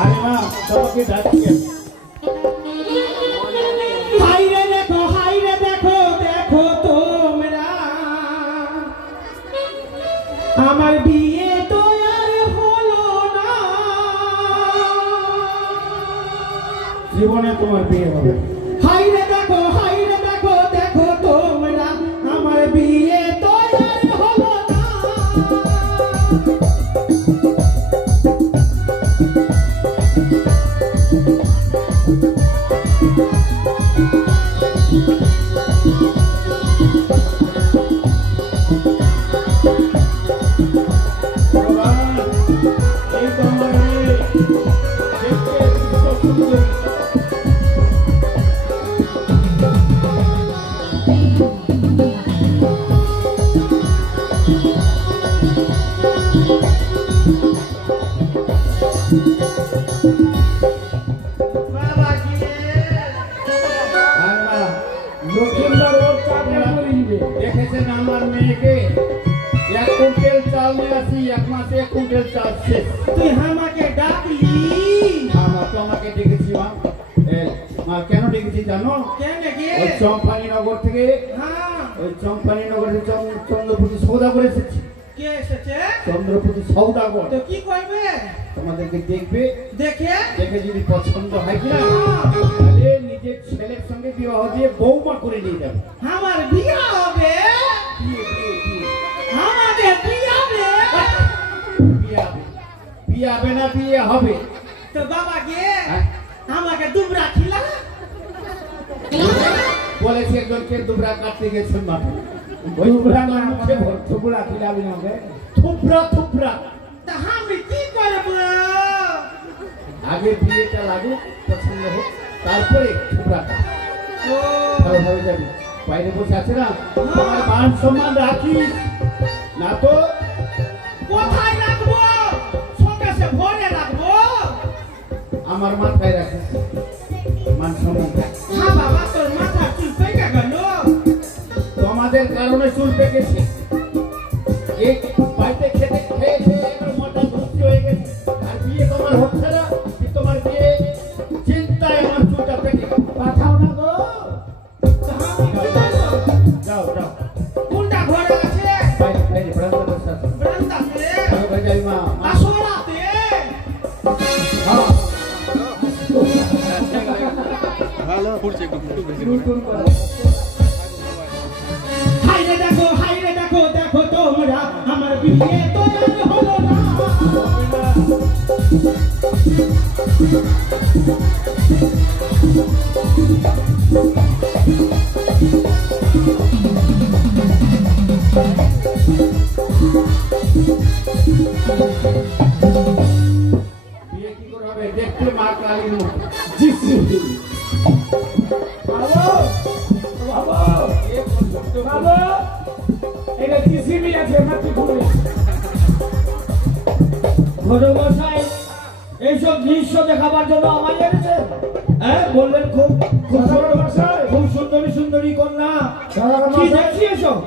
আরে মা তোমাকে ডাকছি হাইরে দেখো দেখো তোমরা আমার বিয়ে তো আর হলো না জীবনে তোমার বিয়ে হবে হাইরে দেখো দেখো তোমরা আমার বিয়ে তো আর হলো না দেখেছেন আমার মেয়েকে 1 কুইন্টাল চাল নিয়ে আসি 1 মাসে 1 কুইন্টাল চাল শেষ তুই আমাকে ডাকলি মা তো আমাকে ডেকেছি মা কেন ডেকেছি জানো কেন গে ওই চম্পানীনগর থেকে হ্যাঁ ওই চম্পানীনগর থেকে চন্দ্রপতি সৌদাগর এসেছে কে এসেছে চন্দ্রপতি সৌদাগর তো কি করবে তোমাদেরকে দেখবে দেখে যদি পছন্দ হয় কিনা তাহলে নিজের ছেলের সঙ্গে বিবাহ দিয়ে বৌমা করে নিয়ে যাবে আমার বিয়ে হবে আমাদের বিয়ে হবে বিয়ে হবে না বিয়ে হবে তো বাবা গে আমাকে দুবরা খিলা বলেছি একজনকে দুবরা কাটতে গেছেন মাঠে ওই দুবরা মুখে থুবড়া খিলাবি আমাকে থুবড়া তা আমি কি করব আগে বিয়েটা লাগুক পছন্দ হোক তারপরে থুবড়াটা ও ভালোভাবে যাবি বাইরে বসে আছে না তোমার মান সম্মান রাখিস না তো কোথায় রাখবো শোকেসে ভরে রাখবো আমার মাথায় রাখিস মান সম্মান হ্যাঁ বাবা তোর মাথা চুল পেকে গেল তোমাদের কারণে চুল পেকেছে এই বাড়িতে খেতে খেয়ে এবার মোটা দুষ্টি হয়ে গেছে আর বিয়ে তোমার হচ্ছে না তোমার বিয়ে চিন্তায় আমার চুলটা পেকে পাঠাও না গো যাও কোনটা ঘরে আছে বাইরে ব্রাহ্মণের সাথে ব্রান্দাতে ভাই যাই মা আসরাতে হ্যাঁ ভালো ফুলছে একটু বেশি হাইরে দেখো দেখো তোমরা আমার বিয়ে তো আর হলো না বিয়ে কি করে হবে দেখতে মা কালী মুখ এইসব দৃশ্য দেখাবার জন্য আমায় এনেছে হ্যাঁ বললেন খুব খুব সুন্দরী কন্যা কি দেখছি এসব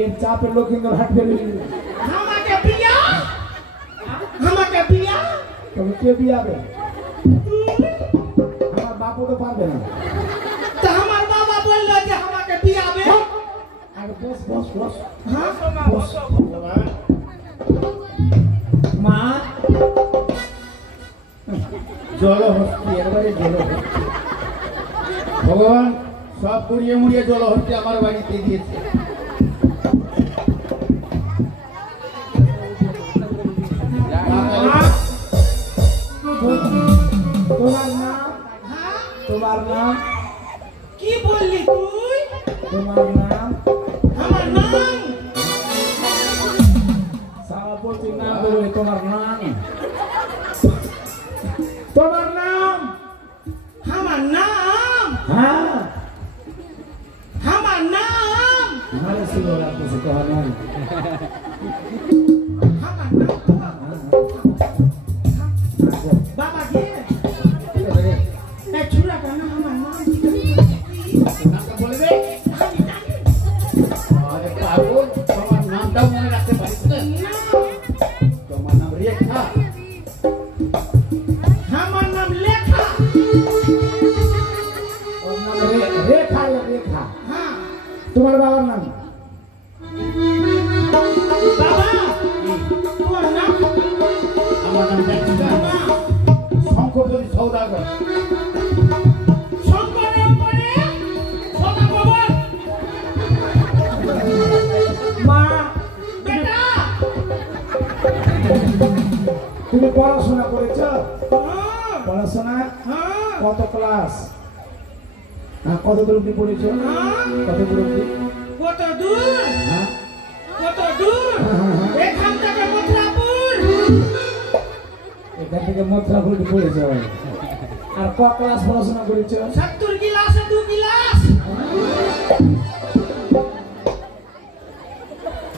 এর চাপের লোক কিন্তু হাট ফেলে আমাকে বিয়া তবে কে বিয়াবে আমার বাপও তো পারবে না তা আমার বাবা বললো যে আমাকে বিয়াবে আর বস হ্যাঁ বস মা জলহস্তি একবারে জলহস্তি ভগবান সব পুড়িয়ে মুড়িয়ে জলহস্তি আমার বাড়িতে দিয়েছে তোমার নাম কি বললি তুই তোমার নাম আমার নাম সারা বলছি নাম বলবে তোমার নাম তোমার নাম আমার নাম হ্যাঁ আমার নাম हमारे सिलो आपको से कहा नाम আমার নাম বাবা কে ছুরা কেন আমার নাম নামটা বলবে আরে পাগল তোমার নামটাও মনে রাখতে পারিস না তোমার নাম রেখা শঙ্করপতি সৌদাগর। শঙ্করের উপরে সদাগর। মা বেটা তুমি পড়াশোনা করেছ? পড়াশোনা কত ক্লাস? কত দূর অব্দি পড়েছ? কত দূর অব্দি? কত দূর? কত দূর? এখান থেকে মথুরাপুর। এখান থেকে মথুরাপুর পড়েছ। আর ক ক্লাস পড়াশোনা করেছ? 70 গিলাসে 2 গিলাস।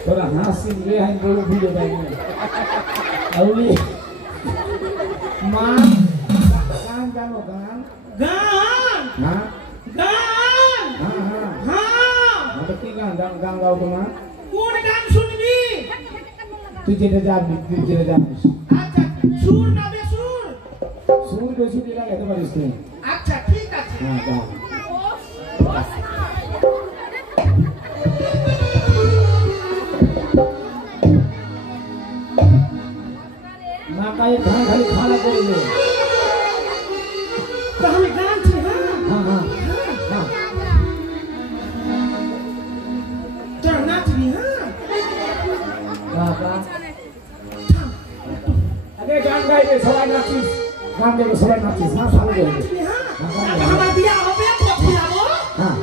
তোরা হাসি রে হাই বলে ভিডিও দেয়নি। আউলি মা গান জানো? গান গান হ্যাঁ গান হ্যাঁ হ্যাঁ হ্যাঁ। তো কি গান গান গাও তোমার? কোন গান শুনবি? তুই যেটা জানবি, তুই যেটা জানিস। আচ্ছা সুর না বেসুর? সুর বেশি কি লাগাতে পারিস তুই? আচ্ছা ঠিক আছে। হ্যাঁ গাও। মা কায়ে ধান খালি খানা করবে। তাহলে গান ছিল। হ্যাঁ হ্যাঁ হ্যাঁ তোরা নাচবি। হ্যাঁ বাবা আগে গান গাইবে, সবাই নাচিস। গান গাইবে, সবাই নাচিস। হ্যাঁ ভালো গাইবে। নাচবি। হ্যাঁ আমার বিয়া হবে কখন যাবো? হ্যাঁ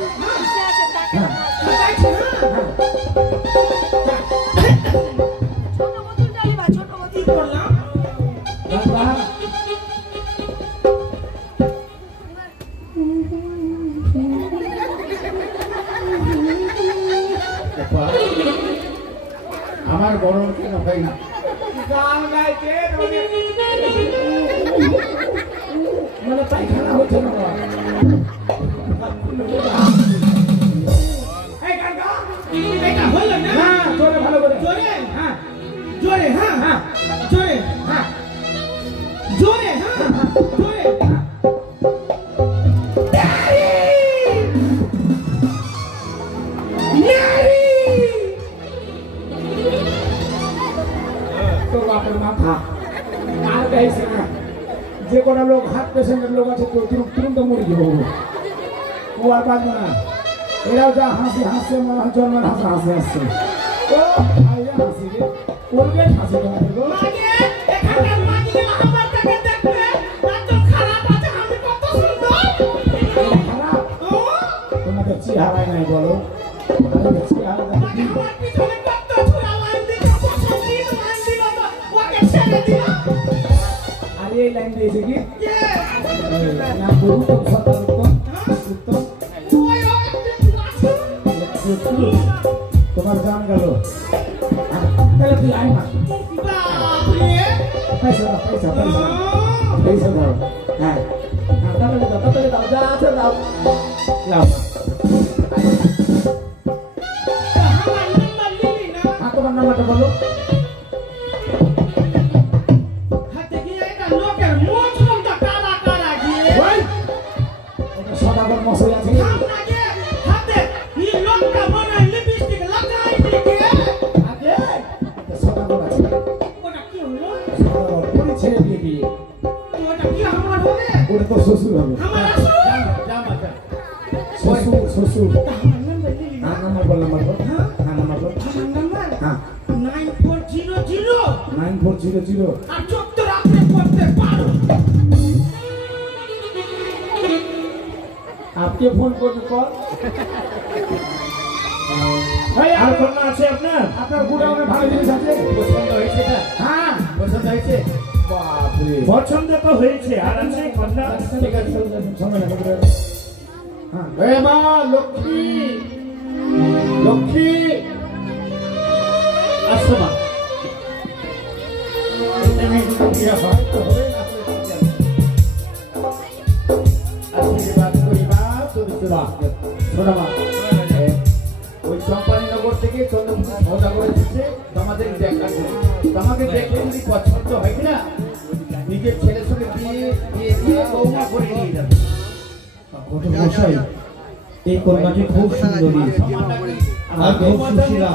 হ্যাঁ কি করলাম? গান গান। আমার বড় কেন ভাই গান গাইতে মানে পায়খানা হচ্ছে না। এই গান গা। এটা হলো না? হ্যাঁ জোরে ভালো করে। জোরে? হ্যাঁ জোরে। হ্যাঁ হ্যাঁ জোরে। হ্যাঁ জোরে। হ্যাঁ জোরে। তোর বাপের মাথা আর গাইছে না। যে কোনো লোক হাত পেশেন্টের লোক আছে তো তুরন্ত মরে যাবো। ও আর বাঁচবে না। এরাও যা হাসি হাসছে, মনে হয় জন্মের হাসি হাসি হাসছে। ও আইয়া হাসি রে করবে হাসি তোমাদের গো। মাগে এখানকার মাগে আমার থেকে দেখতে এত খারাপ আছে, আমি কত সুন্দর। খারাপ ও তোমাদের চেহারাই নাই বলো। তোমাদের চেহারা মাগে আমার পিছনে কত ছুরা লাইন দিল, পছন্দ লাইন দিল, ওকে ছেড়ে দিল। আর এই লাইন দিয়েছে কি কে? না বহু তো সতর্ক উত্তম ওই আছে। তোমার জান গেল। তাহলে তুই আয় মা। বাপরে। পয়সা দাও, পয়সা পয়সা পয়সা দাও। হ্যাঁ হ্যাঁ তাড়াতাড়ি দাও যা আছে দাও। লাও আমার নাম্বার নিবি না? হ্যাঁ তোমার নাম্বারটা বলো। হাতে গিয়ে এটা লোকের মুখ মতো কালা কালা গিয়ে ওই ওটা সদাগর মশাই আছে। হাত লাগে হাতে এই লোকটা মনে লিপস্টিক লাগাই দিকে। আগে সদাগর আছে। ওটা কি হলো? সদাগর পুরি ছেড়ে দিয়ে দিয়ে ওটা কি আমার হবে? ওটা তো শ্বশুর হবে। আমার আসো। জামা যা শ্বশুর শ্বশুর। আমার নাম্বার নিবি না? হ্যাঁ নাম্বার বল, নাম্বার বল। হ্যাঁ নাম্বার বল। আমার নাম্বার হ্যাঁ 9400 9400 আর 14 আপনি করতে পারো। আপনি ফোন করবে কল। ভাই আর কোন আছে আপনার? আপনার গুডাউনে ভালো জিনিস আছে? পছন্দ হয়েছে না? হ্যাঁ পছন্দ হয়েছে? বাপরে পছন্দ তো হয়েছে, আর আছে কন্যা। ঠিক আছে সময় লাগবে। হ্যাঁ এ মা লক্ষ্মী, লক্ষ্মী আসো মা। এখানে ইয়া হয় তো হবে না। আশীর্বাদ করিবা তোর শোনা মা। ওই চম্পানীনগর থেকে চন্দ্রপুর সৌদা করে দিচ্ছে তোমাদের দেখা। তোমাকে দেখলে যদি পছন্দ হয় কিনা নিজের ছেলের সঙ্গে বিয়ে দিয়ে বৌমা করে নিয়ে যাবে। ঘটক মশাই এই কন্যাটি খুব সুন্দরী আর খুব সুশীলা,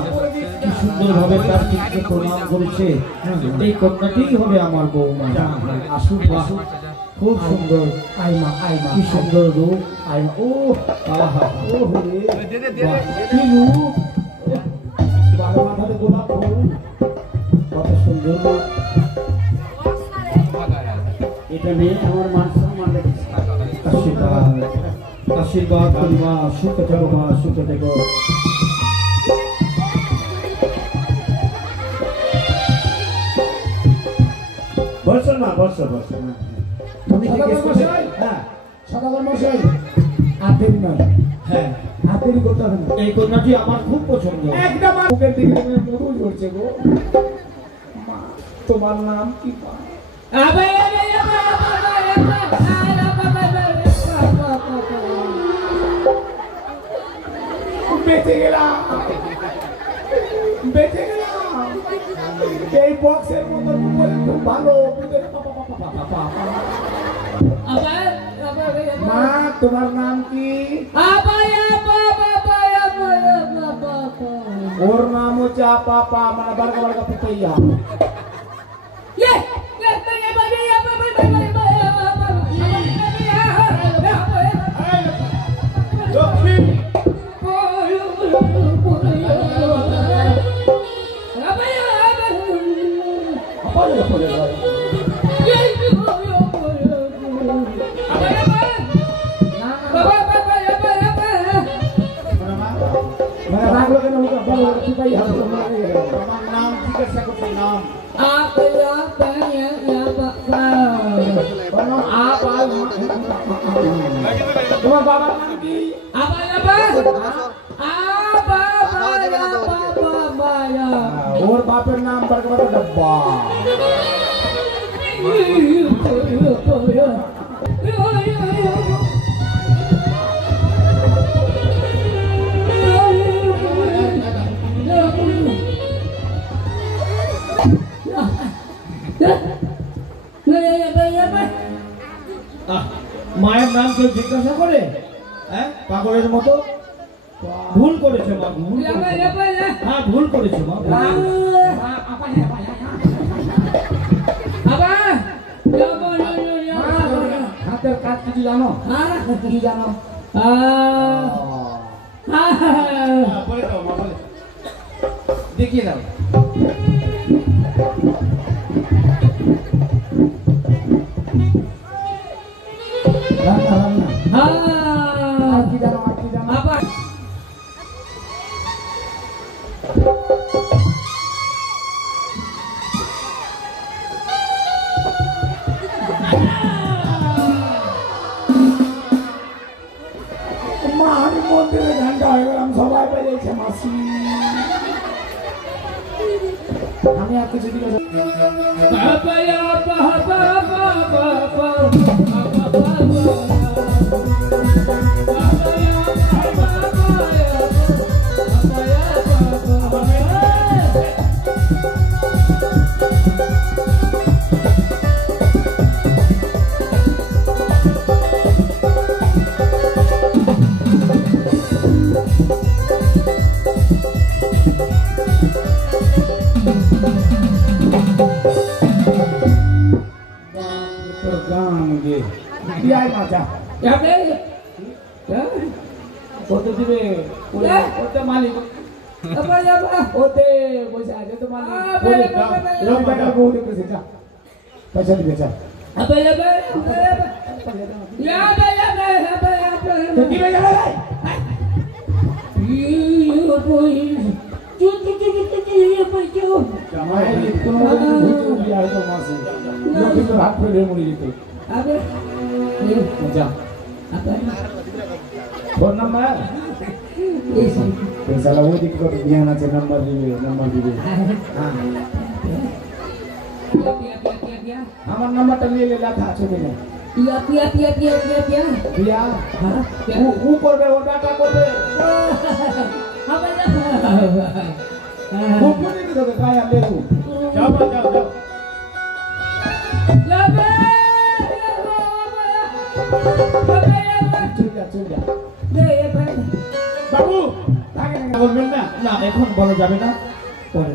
কি সুন্দরভাবে তার চিত্র প্রণাম করেছে। এই কন্যাটি হবে আমার বৌমা। আসুক আসুক, খুব সুন্দর। আইমা আইমা কি সুন্দর রূপ। আইমা ও আহা, ও রে কি রূপ, বারো মাথাতে গোলাপ ফুল, কত সুন্দর রূপ। এটা নিয়ে আমার মান সম্মান রেখেছে। আশীর্বাদ আশীর্বাদ করিমা, সুখে থেকো মা, সুখে থেকো। বলছো না, বলছো বলছো না। তুমি জিজ্ঞেস করছো? হ্যাঁ সদাগর মশাই, আর দেরি নয়, হ্যাঁ, আর দেরি করতে হবে না। এই কন্যাটি আমার খুব পছন্দ। একদম মুখের দিকে মধু ঝরছে গো। মা, তোমার নাম কি মা? বেঁচে গেলাম, বেঁচে গেলাম। এই বক্সের মতো বলে খুব ভালো। মা, তোমার নাম কি? ওর নাম হচ্ছে পাপা, মানে বারকা বারকা পুতাইয়া। রাখলো কেন? পুতাইয়া তোমার নাম জিজ্ঞাসা করছি, নাম তোমার বাবার নাম কি? ওর বাপের নাম বারকা ডব্বা। মায়ের নাম কেউ জিজ্ঞাসা করে? হ্যাঁ, পাগলের মতো। ভুল করেছে মা, ভুল করেছে। হ্যাঁ, ভুল করেছে মা। হাতের কাজ কিছু জানো? কি জানো? বলে দাও মা, বলে দেখিয়ে দাও। রান্না রান্না আর কি জানো? আর কি জানো? মা, আমি মন্দিরে ঘন্টা হয়ে গেলাম, সবাই বেরিয়েছে মাসি। আমি আর কিছু দিকে দিবে ওতে মালিক ওতে বসে আছে তো মালিক বউ দেখতেছে। যা পয়সা দিবে, যা দিবে যাবে। হাত ফেলে মরে যেত। যা फोन नंबर पैसा वो दिक्कत ध्यान আছে नंबर দিবে আমার নাম্বারটা নিয়ে লেখা আছে কেন? পিয়া হ্যাঁ ও করবে, ও ডাটা করবে। খুব মনে কি তোকে গায়া লেবু। যাও মা, যাও যাও। চল যা না বলবেন না? না এখন বলা যাবে না, পরে